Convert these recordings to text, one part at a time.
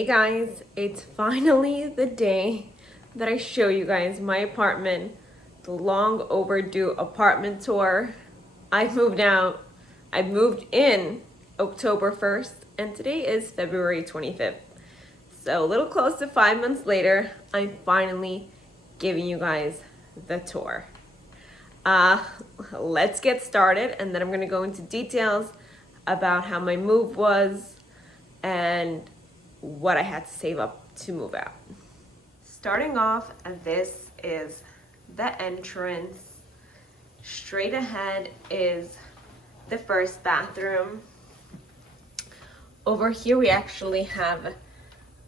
Hey guys, it's finally the day that I show you guys my apartment, the long overdue apartment tour. I moved in October 1st, and today is February 25th. So a little close to 5 months later, I'm finally giving you guys the tour. Let's get started, and then I'm gonna go into details about how my move was and what I had to save up to move out. Starting off, this is the entrance. Straight ahead is the first bathroom. Over here we actually have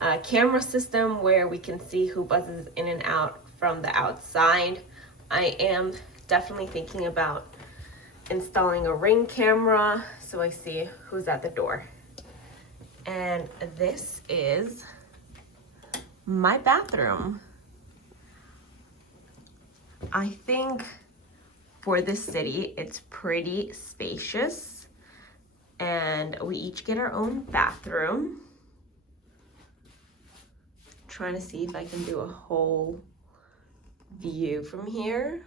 a camera system where we can see who buzzes in and out from the outside. I am definitely thinking about installing a Ring camera so I see who's at the door. And this is my bathroom. I think for this city, it's pretty spacious. And we each get our own bathroom. Trying to see if I can do a whole view from here.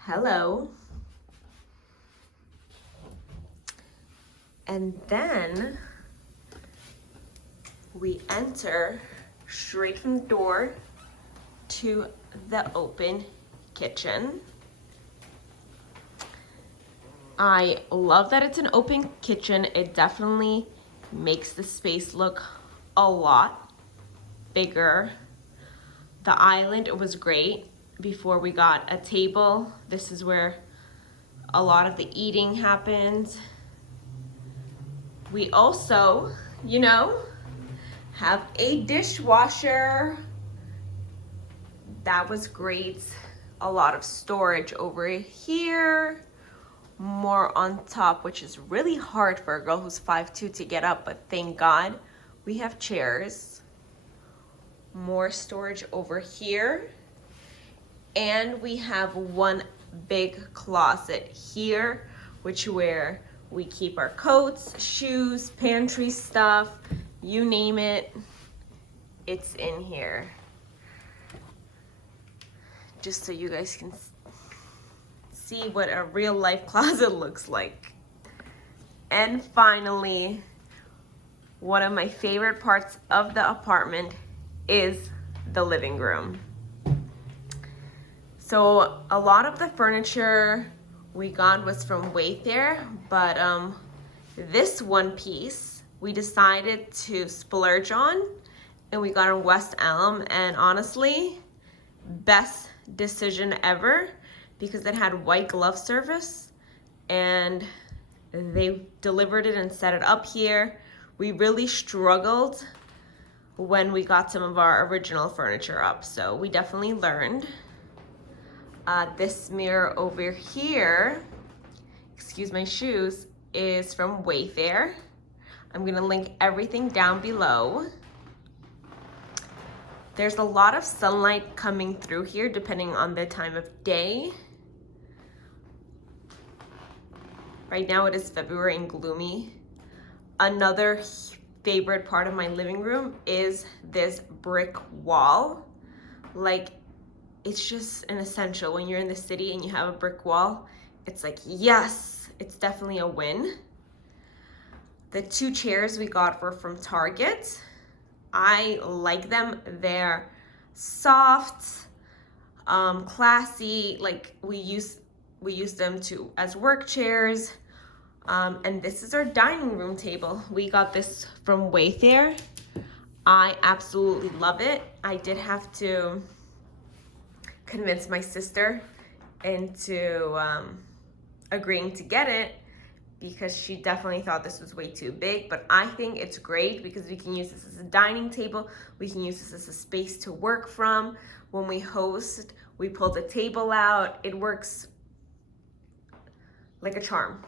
Hello. And then we enter straight from the door to the open kitchen. I love that it's an open kitchen. It definitely makes the space look a lot bigger. The island was great. Before we got a table, this is where a lot of the eating happens. We also, have a dishwasher. That was great. A lot of storage over here. More on top, which is really hard for a girl who's 5'2" to get up, but thank God we have chairs. More storage over here. And we have one big closet here, where we keep our coats, shoes, pantry stuff, you name it, it's in here. Just so you guys can see what a real life closet looks like. And finally, one of my favorite parts of the apartment is the living room. So a lot of the furniture we got was from Wayfair, but this one piece we decided to splurge on, and we got in West Elm, and honestly, best decision ever because it had white glove service and they delivered it and set it up here. We really struggled when we got some of our original furniture up, so we definitely learned. This mirror over here, excuse my shoes, is from Wayfair. I'm gonna link everything down below. There's a lot of sunlight coming through here depending on the time of day. Right now it is February and gloomy. Another favorite part of my living room is this brick wall. It's just an essential when you're in the city and you have a brick wall. It's like, yes, it's definitely a win. The two chairs we got were from Target. I like them. They're soft, classy. We use them as work chairs. And this is our dining room table. We got this from Wayfair. I absolutely love it. I did have to convince my sister into agreeing to get it because she definitely thought this was way too big, but I think it's great because we can use this as a dining table. We can use this as a space to work from. When we host, we pull the table out. It works like a charm.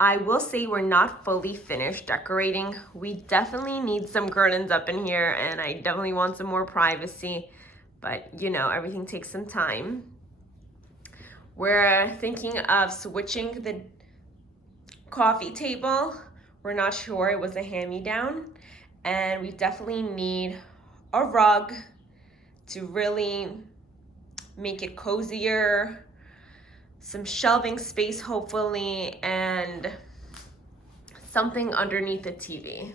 I will say we're not fully finished decorating. We definitely need some curtains up in here, and I definitely want some more privacy. But everything takes some time. We're thinking of switching the coffee table. We're not sure. It was a hand-me-down. And we definitely need a rug to really make it cozier, some shelving space hopefully, and something underneath the TV.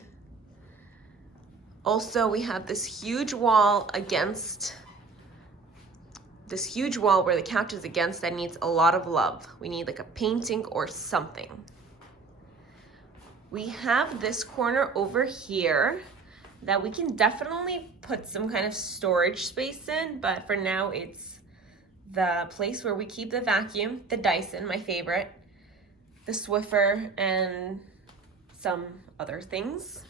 Also, we have this huge wall where the couch is against that needs a lot of love. We need like a painting or something. We have this corner over here that we can definitely put some kind of storage space in, but for now it's the place where we keep the vacuum, the Dyson, my favorite, the Swiffer, and some other things.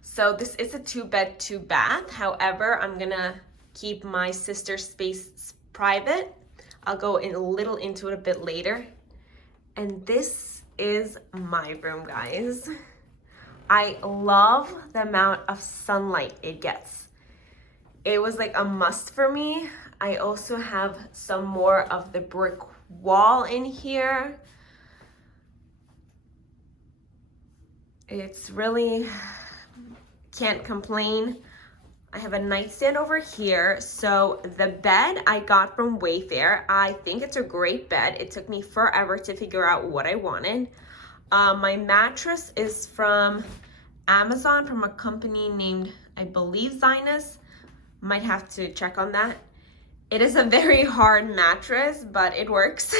So this is a 2-bed, 2-bath. However, I'm gonna keep my sister's space private. I'll go a little into it a bit later. And this is my room, guys. I love the amount of sunlight it gets. It was like a must for me. I also have some more of the brick wall in here. It's really, can't complain. I have a nightstand over here. So the bed I got from Wayfair. I think it's a great bed. It took me forever to figure out what I wanted. My mattress is from Amazon, from a company named, I believe, Zinus. Might have to check on that. It is a very hard mattress, but it works.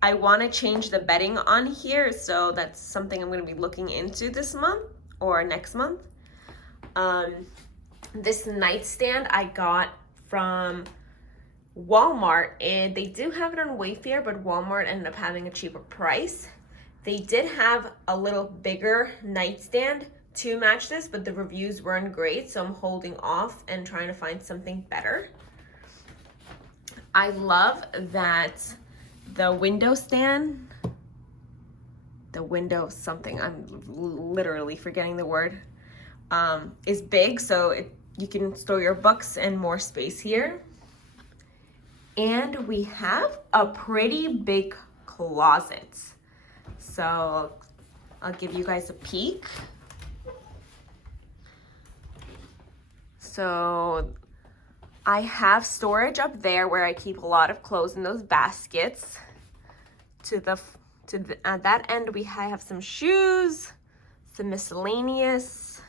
I want to change the bedding on here, so that's something I'm going to be looking into this month or next month. This nightstand I got from Walmart. They do have it on Wayfair, but Walmart ended up having a cheaper price. They did have a little bigger nightstand to match this, but the reviews weren't great, so I'm holding off and trying to find something better. I love that the window stand, I'm literally forgetting the word, is big, so you can store your books and more space here. And we have a pretty big closet. So I'll give you guys a peek. So I have storage up there where I keep a lot of clothes in those baskets. At that end, we have some shoes, some miscellaneous.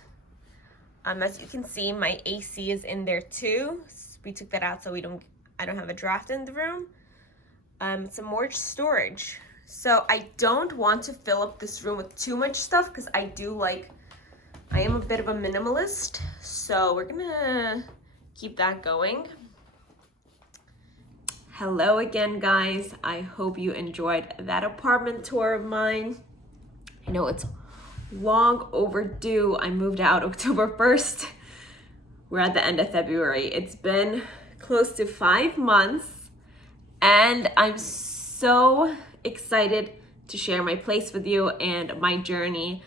As you can see, my AC is in there too. We took that out so I don't have a draft in the room. Some more storage. So I don't want to fill up this room with too much stuff because I am a bit of a minimalist. So we're gonna keep that going. Hello again, guys. I hope you enjoyed that apartment tour of mine. I know it's long overdue. I moved out October 1st. We're at the end of February. It's been close to 5 months, and I'm so excited to share my place with you and my journey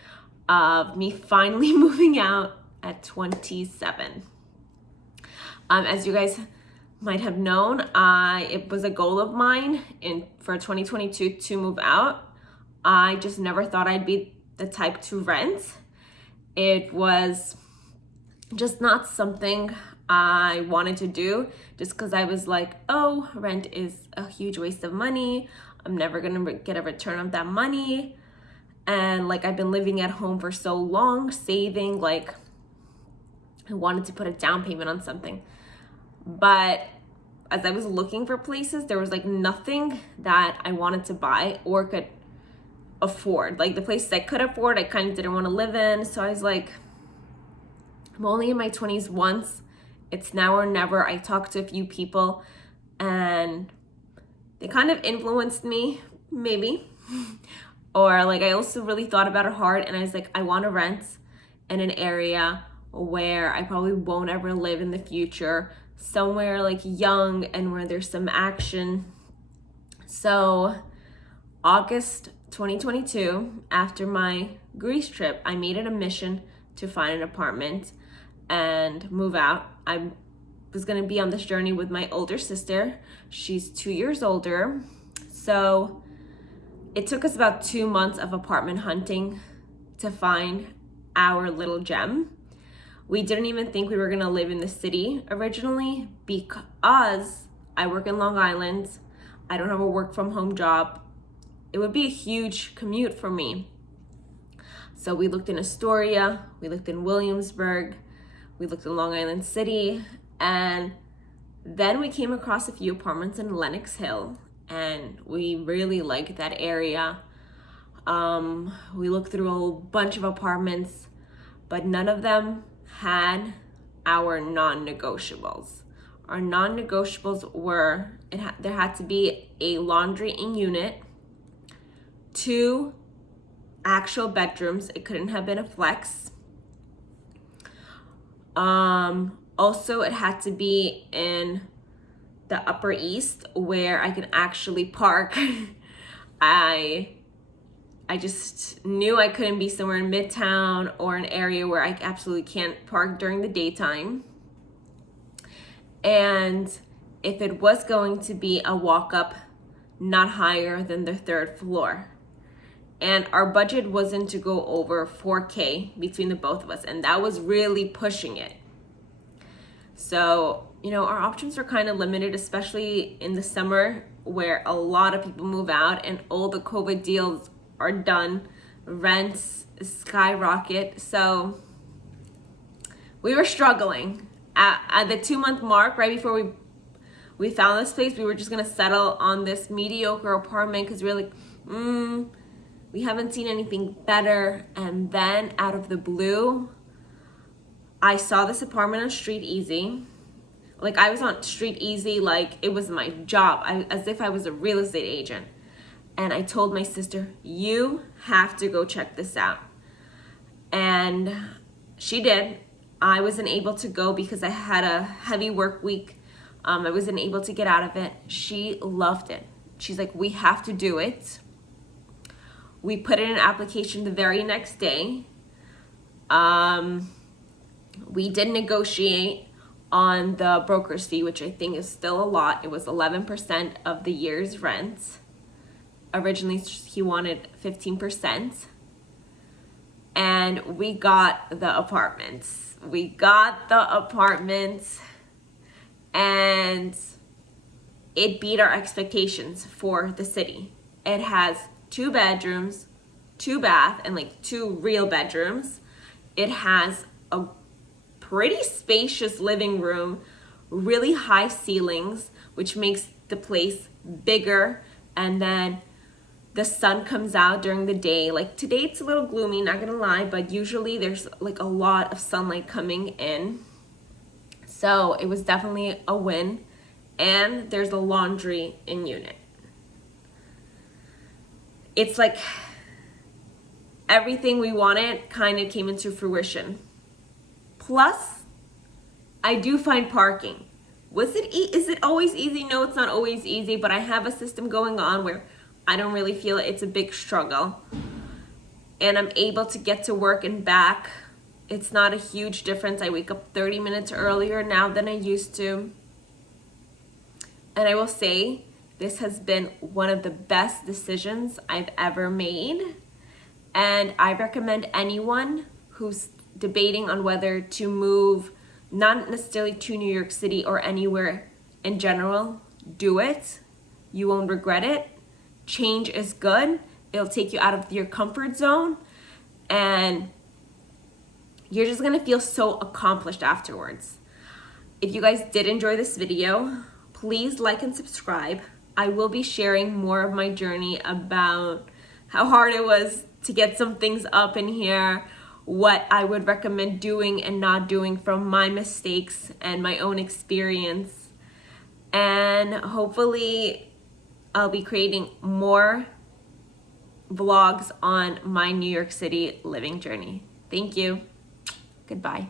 of me finally moving out at 27. As you guys might have known, it was a goal of mine for 2022 to move out. I just never thought I'd be the type to rent. It was just not something I wanted to do, just because I was like, oh, rent is a huge waste of money. I'm never gonna get a return on that money. And like, I've been living at home for so long, saving, like I wanted to put a down payment on something. But as I was looking for places, there was like nothing that I wanted to buy or could afford. Like the places I could afford, I kind of didn't want to live in. So I was like, I'm only in my 20s once. It's now or never. I talked to a few people and they kind of influenced me, maybe. Or like, I also really thought about it hard and I was like, I want to rent in an area where I probably won't ever live in the future, somewhere like young and where there's some action. So August 2022, after my Greece trip, I made it a mission to find an apartment and move out. I was gonna be on this journey with my older sister. She's 2 years older. So It took us about 2 months of apartment hunting to find our little gem. We didn't even think we were gonna live in the city originally because I work in Long Island. I don't have a work from home job. It would be a huge commute for me. So we looked in Astoria, we looked in Williamsburg, we looked in Long Island City, and then we came across a few apartments in Lenox Hill, and we really liked that area. We looked through a bunch of apartments, but none of them had our non-negotiables. Our non-negotiables were, there had to be a laundry in unit, 2 actual bedrooms. It couldn't have been a flex. Also, it had to be in the Upper East where I can actually park. I just knew I couldn't be somewhere in Midtown or an area where I absolutely can't park during the daytime. And if it was going to be a walk-up, not higher than the 3rd floor. And our budget wasn't to go over $4K between the both of us, and that was really pushing it. So, you know, our options were kind of limited, especially in the summer where a lot of people move out and all the COVID deals are done, rents skyrocket. So we were struggling. At the 2-month mark, right before we found this place, we were just gonna settle on this mediocre apartment because we were like, we haven't seen anything better. And then out of the blue, I saw this apartment on Street Easy. Like, I was on Street Easy like it was my job, as if I was a real estate agent. And I told my sister, you have to go check this out. And she did. I wasn't able to go because I had a heavy work week. I wasn't able to get out of it. She loved it. She's like, we have to do it. We put in an application the very next day. We did negotiate on the broker's fee, which I think is still a lot. It was 11% of the year's rent. Originally, he wanted 15%. And we got the apartments. And it beat our expectations for the city. It has 2 bedrooms, 2 bath, and like 2 real bedrooms. It has a pretty spacious living room, really high ceilings, which makes the place bigger. And then the sun comes out during the day. Like today it's a little gloomy, not gonna lie, but usually there's like a lot of sunlight coming in. So it was definitely a win. And there's a laundry in unit. It's like everything we wanted kind of came into fruition. Plus, I do find parking. Is it always easy? No, it's not always easy, but I have a system going on where I don't really feel it's a big struggle. And I'm able to get to work and back. It's not a huge difference. I wake up 30 minutes earlier now than I used to. And I will say, this has been one of the best decisions I've ever made. And I recommend anyone who's debating on whether to move, not necessarily to New York City or anywhere in general, do it. You won't regret it. Change is good. It'll take you out of your comfort zone. And you're just gonna feel so accomplished afterwards. If you guys did enjoy this video, please like and subscribe. I will be sharing more of my journey about how hard it was to get some things up in here, what I would recommend doing and not doing from my mistakes and my own experience. And hopefully I'll be creating more vlogs on my New York City living journey. Thank you. Goodbye.